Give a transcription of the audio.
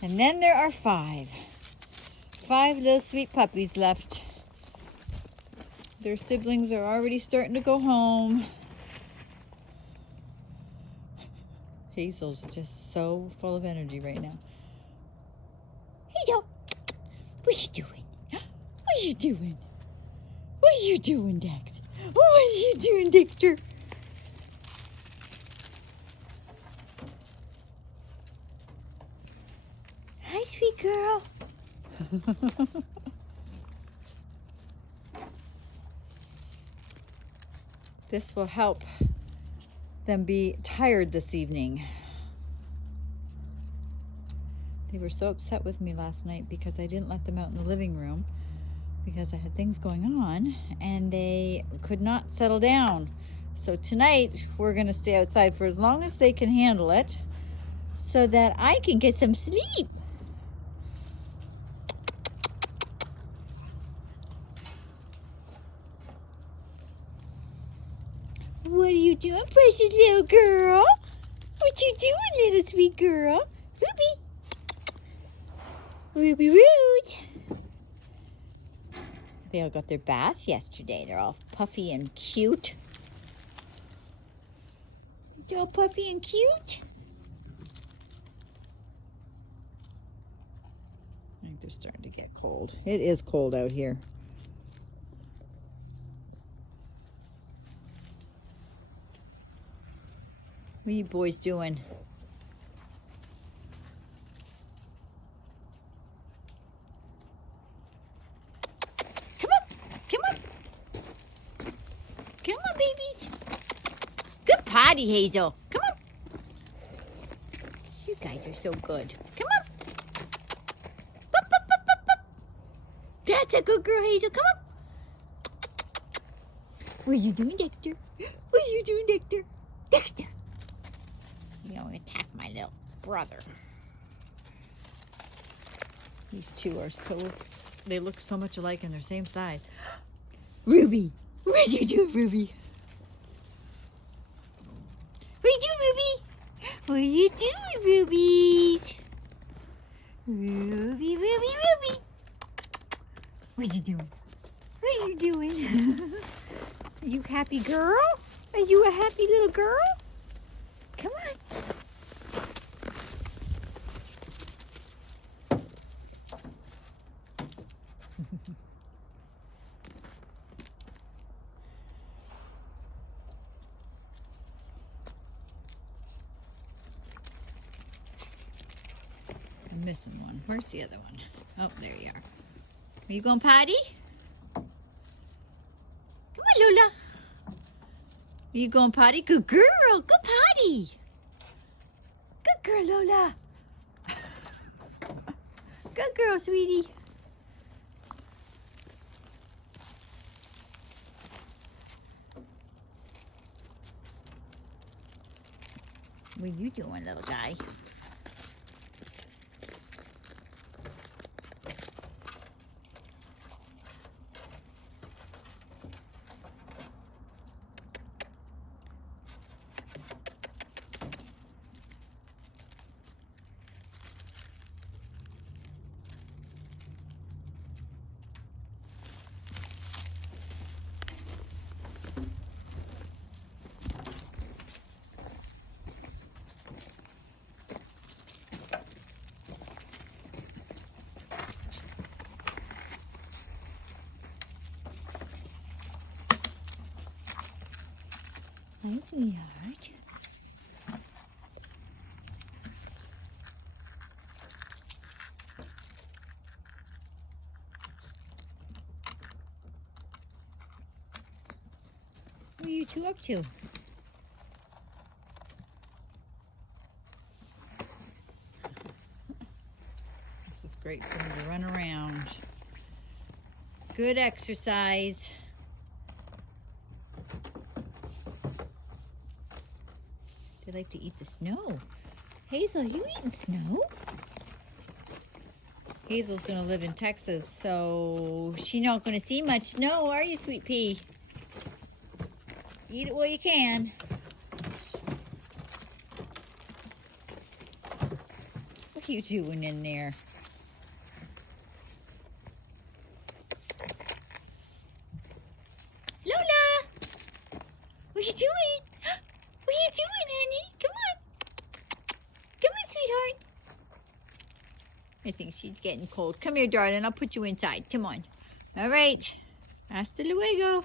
And then there are 5. 5 little sweet puppies left. Their siblings are already starting to go home. Hazel's just so full of energy right now. Hazel, what you doing? What you doing? What are you doing, Dex? What are you doing, Dexter? Hi, sweet girl. This will help them be tired this evening. They were so upset with me last night because I didn't let them out in the living room because I had things going on and they could not settle down. So tonight we're going to stay outside for as long as they can handle it so that I can get some sleep. What are you doing, precious little girl? What you doing, little sweet girl? Ruby. Ruby Root. They all got their bath yesterday. They're all puffy and cute. They're all puffy and cute. I think they're starting to get cold. It is cold out here. What are you boys doing? Come on, come on. Come on, babies. Good potty, Hazel. Come on. You guys are so good. Come on. Bup, bup, bup, bup, bup. That's a good girl, Hazel. Come on. What are you doing, Dexter? What are you doing, Dexter? Dexter. You don't attack my little brother. These two are so, they look so much alike and they're same size. Ruby, what are you doing, Ruby? What are you doing, Ruby? What are you doing, Rubies? Ruby, Ruby, Ruby. What are you doing? What are you doing? Are you a happy girl? Are you a happy little girl? Come on. I'm missing one. Where's the other one? Oh, there you are. Are you going potty? Come on, Lola. Are you going potty? Good girl. Go potty. Good girl, Lola. Good girl, sweetie. What are you doing, little guy? Hi, sweetheart. What are you two up to? This is great for them to run around. Good exercise. They like to eat the snow. Hazel, you eating snow? Hazel's gonna live in Texas, so she's not gonna see much snow, are you, sweet pea? Eat it while you can. What What are you doing in there? Lola! What are you doing? What are you doing, honey? Come on. Come on, sweetheart. I think she's getting cold. Come here, darling. I'll put you inside. Come on. All right. Hasta luego.